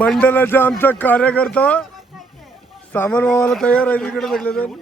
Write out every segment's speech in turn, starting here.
मंडळाचा आमचा कार्यकर्ता सामान मामाला तयार आहे तिकडे सगळे जण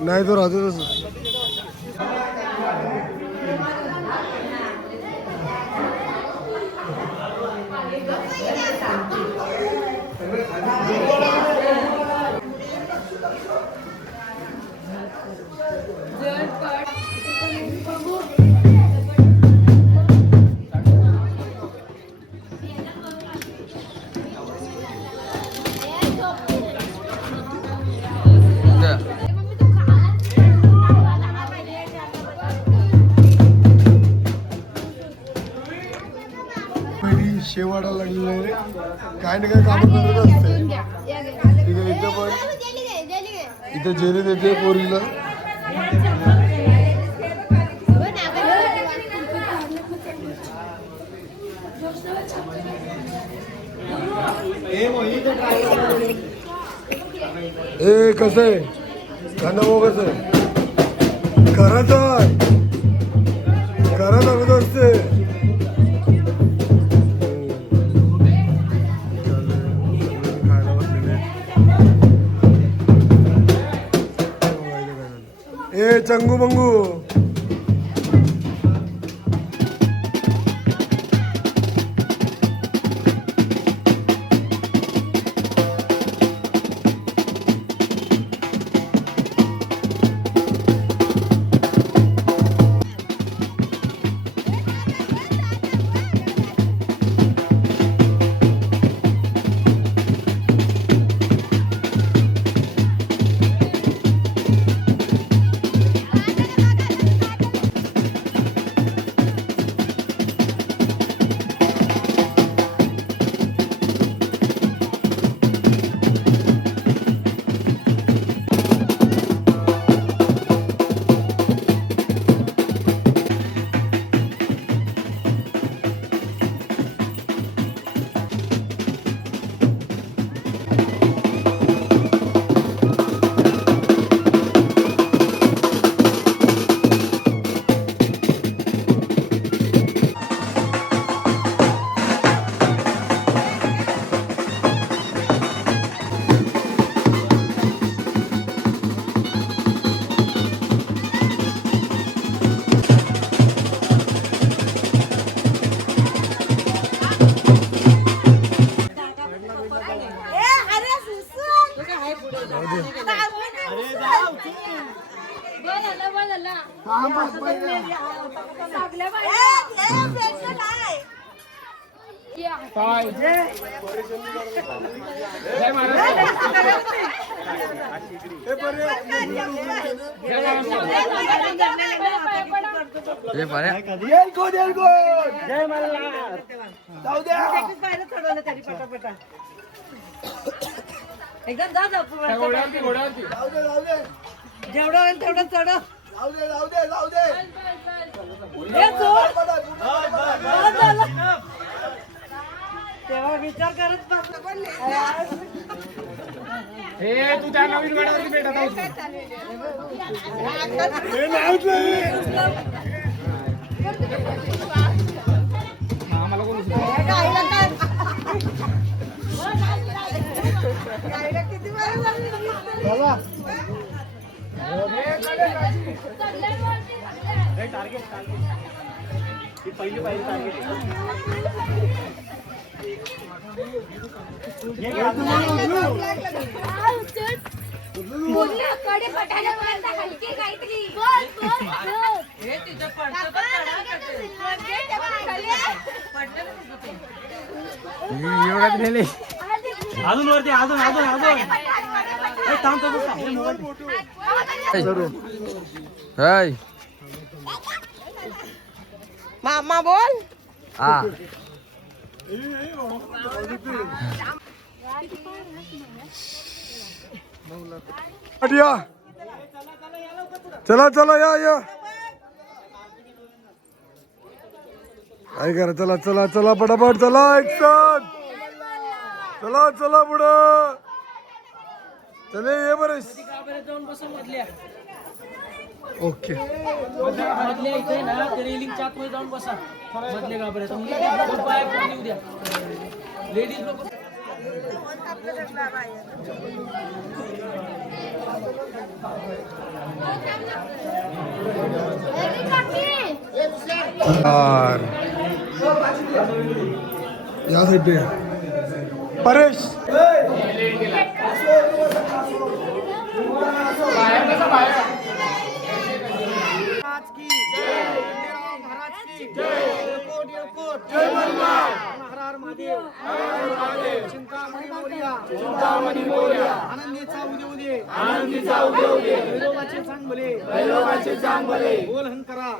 नाही तो राहतो तसं शेवाडा लागलेला आहे रे काय ना काय काम करत असते इथं पण इथं जेली देते पोरीला ए कसं आहे खाणं भाऊ कसं आहे घरात हवत असते ए चंगू मंगू जेवढं होईल तेवढं चढ तेव्हा विचार करत हे तू त्या नवीन गडावरती भेटत आम्हाला कोण किती पहिली टार्गेट अजून वरती अजून अजून अजून मामा बोल हा या चला चला या काय करा चला चला चला पटापट चला एक साथ चला चला पुढं चले ये बरेच ओके मधल्या इथे ना ते रेलिंगच्या आतमध्ये जाऊन बसा मधले घाबरायचं पाय पडून येऊ द्या लेडीज लोक या साईड परेश चिंतामणी मोरया आनंदीचा उदे विरोबाचे चांगले बोल हंकरा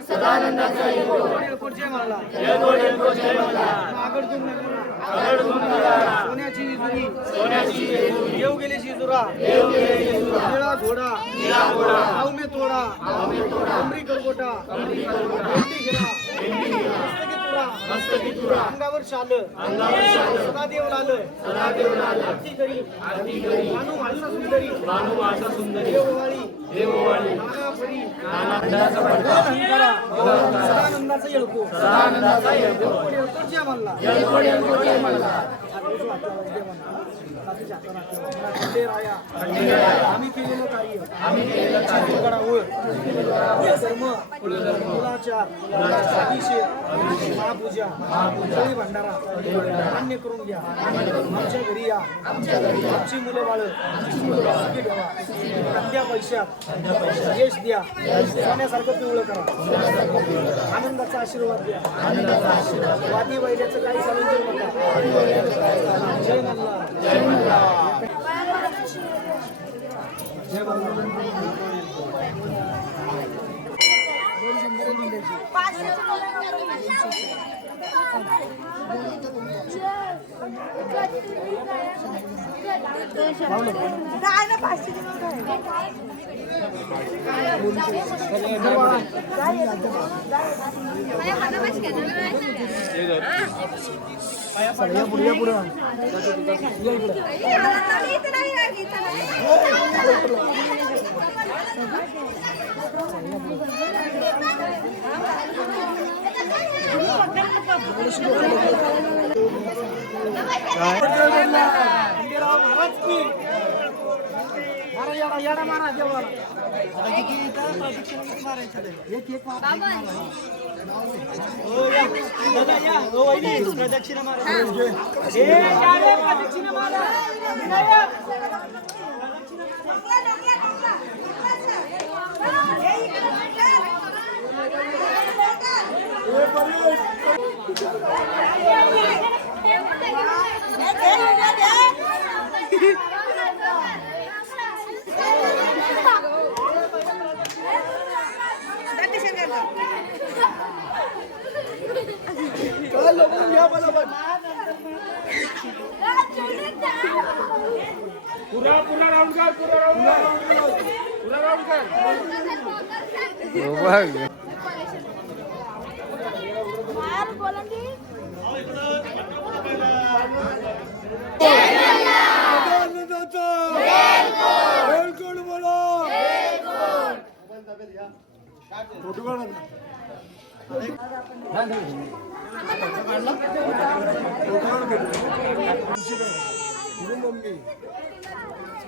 सदानंदाचा येळकोट येळकोट जय मला आगडून सोन्याची जुरी येऊ गेली शिजुरा निळा घोडा आऊ मे तोडा अमरी करगोटा मस्तकी तुरा अंगावर शाल सदादेव लाल आरती करी मानू माळसा सुंदरी देववाळी सदानंदाचा येळको जय मल्ला आम्ही केलेलं कार्य धर्म कुलाचार अभिषेक महापूजा बळी भंडारा मान्य करून घ्या आमच्या घरी या आमची मुलं बाळ सुखी ठेवा कद्या पैशात यश द्या सोन्यासारखं पिवळं करा आनंदाचा आशीर्वाद द्या वादी वैद्याचं काही चालून देऊ नका जय मल्ला जय मल्ला जय प्रदक्षिणा पुरा राउंड कर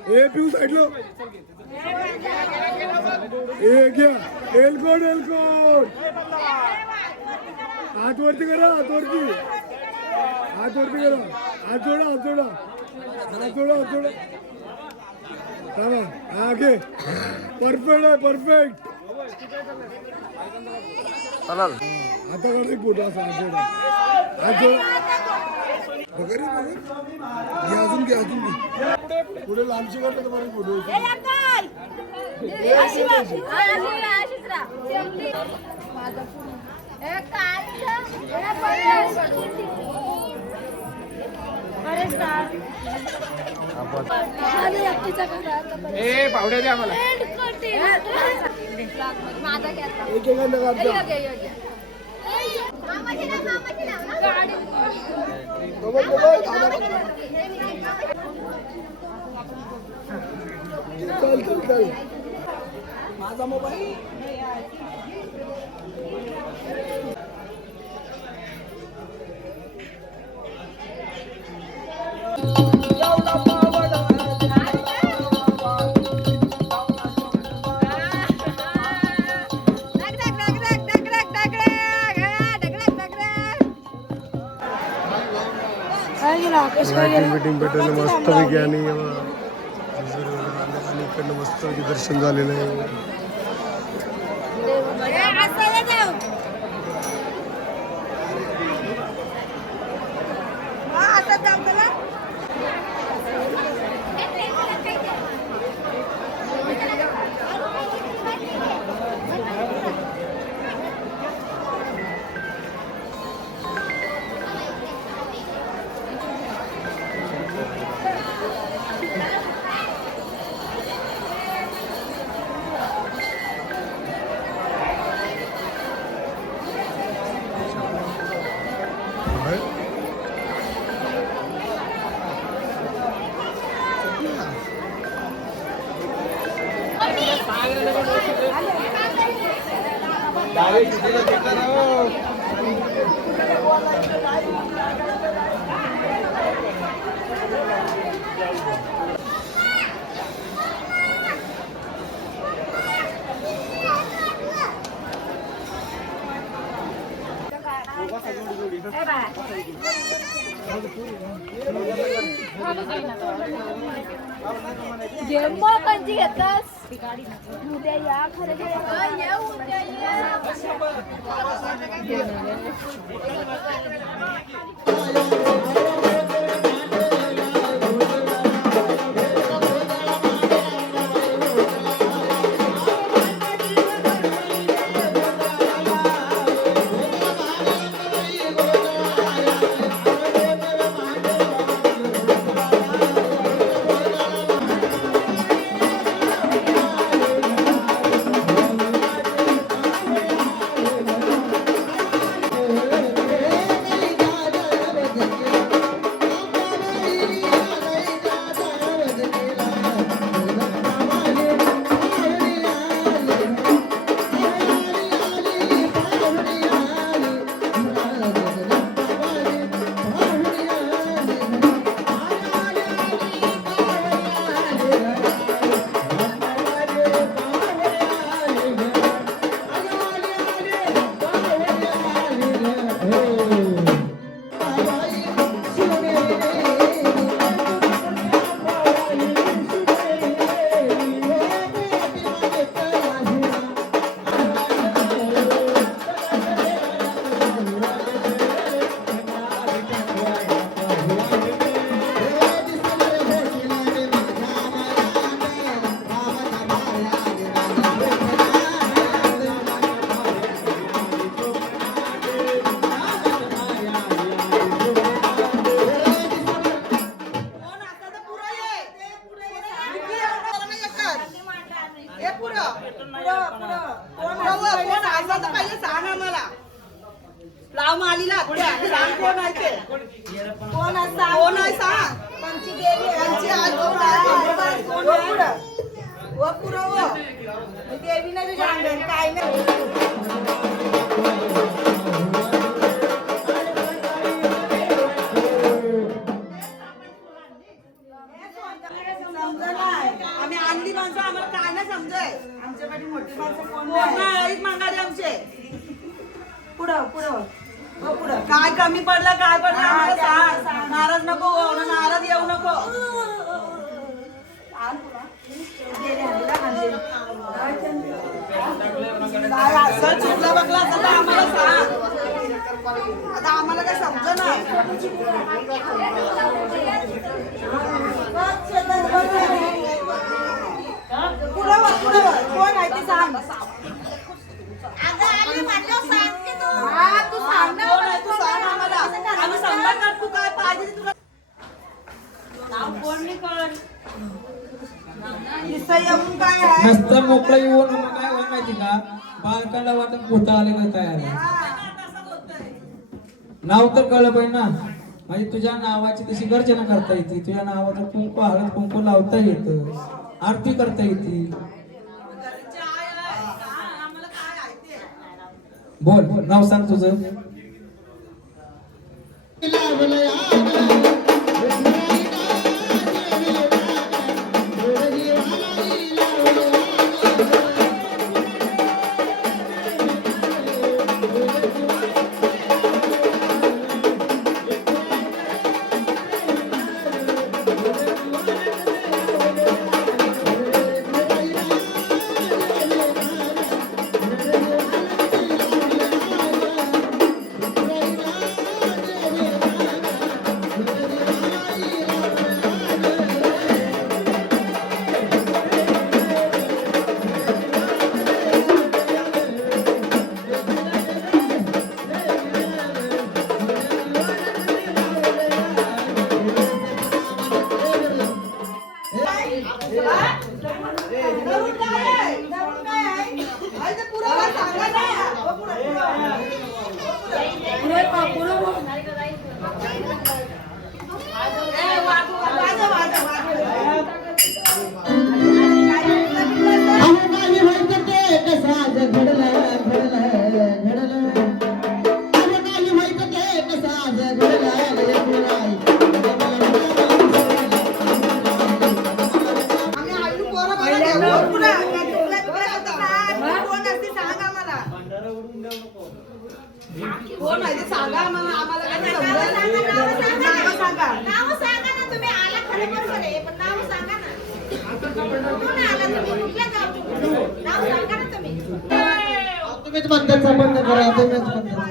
ए पिऊ साईडलो ए घ्या एलकोड हात वरती करा हात वरती करा हात जोडा हा घे परफेक्ट आहे परफेक्ट आता काढ एक फोटो असा हात जोडा अजून घे पुढे लांबशी काढलं तर बरं फोटो ए पावड्या द्या मला. एकेकांना काढतो. चल चल चल. माझा मोबाईल मीटिंग भेटलं मस्त पैकी आणि इकडनं मस्त पैकी दर्शन झालेलं आहे. जेव्हा कंची घेतलास उद्या या खरं लाव मालीला सांग कोण आहे ते कोण आहे सांग पंची देवी पंची आज कोण आहे कोण आहे वो पुरो वो देवी ने जान काय नाही आम्ही आणली माणसं आम्हाला काय नाही समजाय आमच्या पाठी मोठी माणसं कोण नाही मागाले आमचे पुढं पुढं पुढं काय कमी पडलं काय पडलं आम्हाला सांग नाराज नको हो नाराज येऊ नको काय असं चुकलं बघला तर आम्हाला सांग आता आम्हाला काय समज नाही पुढं कोण आहे ती सांग तू सांग ना तू सांग आम्हाला आम्ही सांगणार तू काय पाहिजे तुला कोण नाही कळत. नुसतं येऊन काय आहे नुसतं मोकळं येऊन मग काय होईल माहिती का बालकाला वाटत भूता आले का काय आलं नाव तर कळलं पाहिजे ना म्हणजे तुझ्या नावाची तशी गर्जना करता येते तुझ्या नावाचं कुंकू हळद कुंकू लावता येतं आरती करता येते बोल बोल नाव सांग तुझं कोण माहिती सांगा आम्हाला काय समजेल नाव सांगा नाव सांगा ना तुम्ही आला खरं बरोबर आहे पण नाव सांगा ना कुठून आला तुम्ही कुठल्या गावचे नाव सांगा ना तुम्ही तुम्हीच म्हणतात संबंध करा तुम्हीच म्हणतात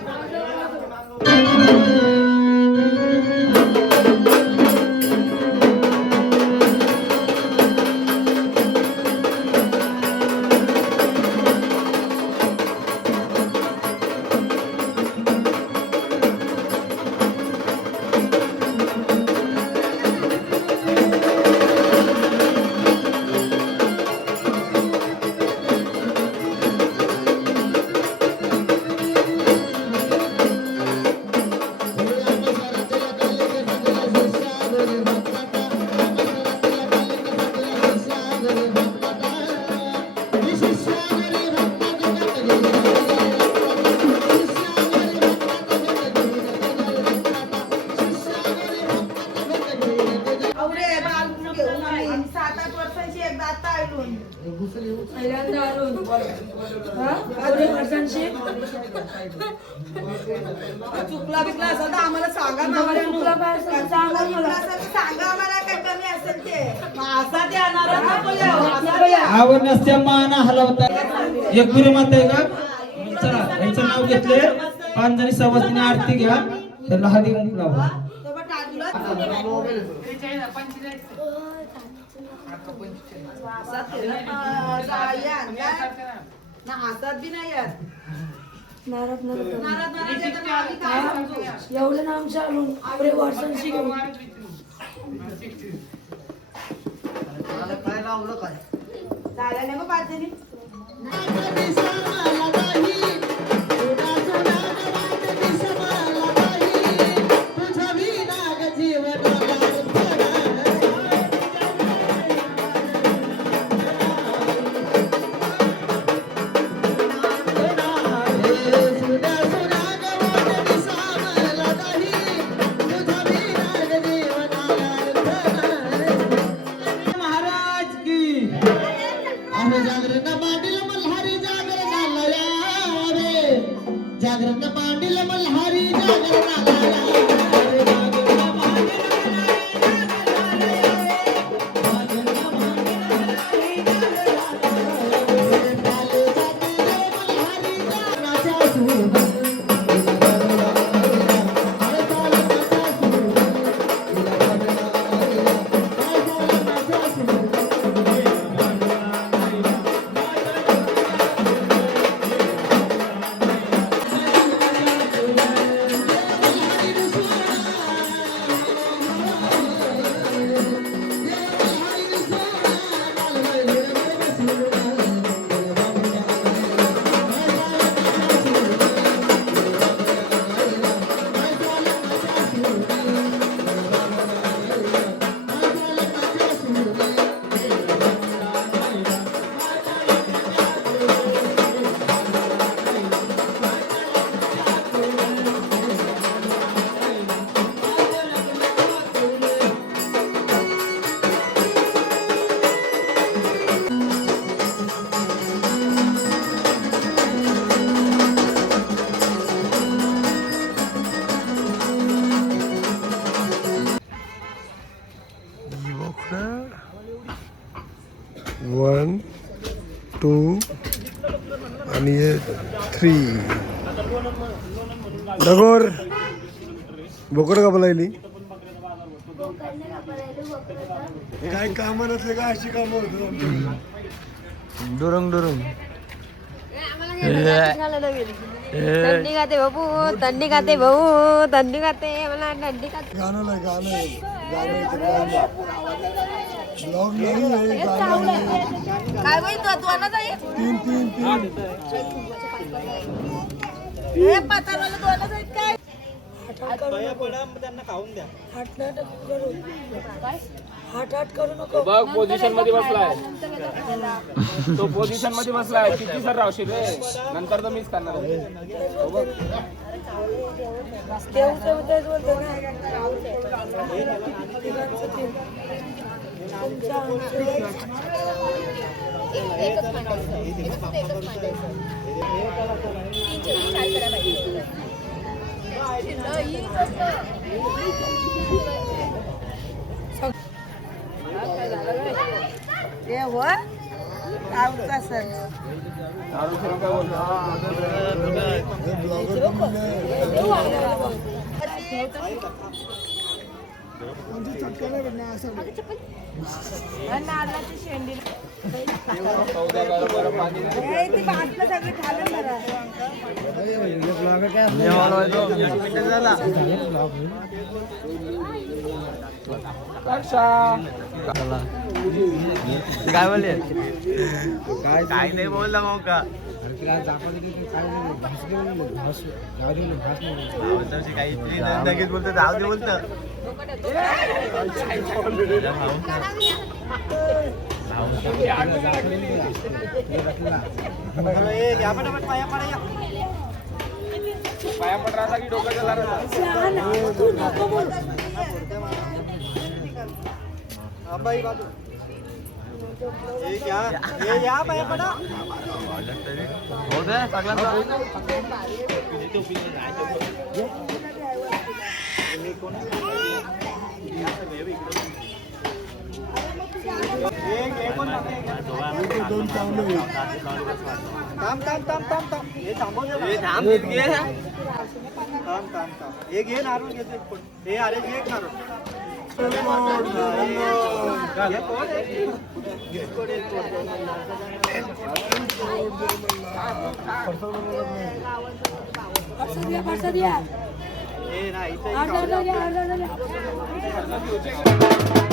चुकला बिकला असेल तर आम्हाला सांगा सांगा आम्हाला काय कमी असेल ते असा ते आवड नसत्या मान हलवता एक गुरु माता आहे का चला यांचं नाव घेतले 5 जणी सवासनी आरती घ्या त्याला हळदी कुंकू लावा हातात बी नाही येत एवढं नाम चालून आपले वर्षांशी घेऊन झालं नाही मग 5 जणी जागरण पांडिल मल्हारी जागरण 3 डगोर बोकड का बोलायली काय काम नसले का अशी काम होत डुरंग डुरंग थंडी खाते बाबू थंडी खाते भाऊ थंडी खाते मला थंडी खाते गाणं नाही गाणं ब्लॉग नाही आहे गाणं आहे. काय बोलतो तू आणा जाई 3 हे पाताळवाला तू आणा जाई काय हाट करू नको बघ पोझिशन मध्ये बसलाय तो पोझिशन मध्ये बसलाय किती सर राहशील रे नंतर तर मीच करणार हो बघ. तेच बोलतो हे हो आवडता सर काय बोलले काय नाही बोलला मग का काही बोलतो जाऊ दे बोलत पाया पड रहा था की डोका चला रहा हो दे सगळ्यांना दोन चांगले एक घे नारळ घेतो हे अरे घे एक नारळ अर्धा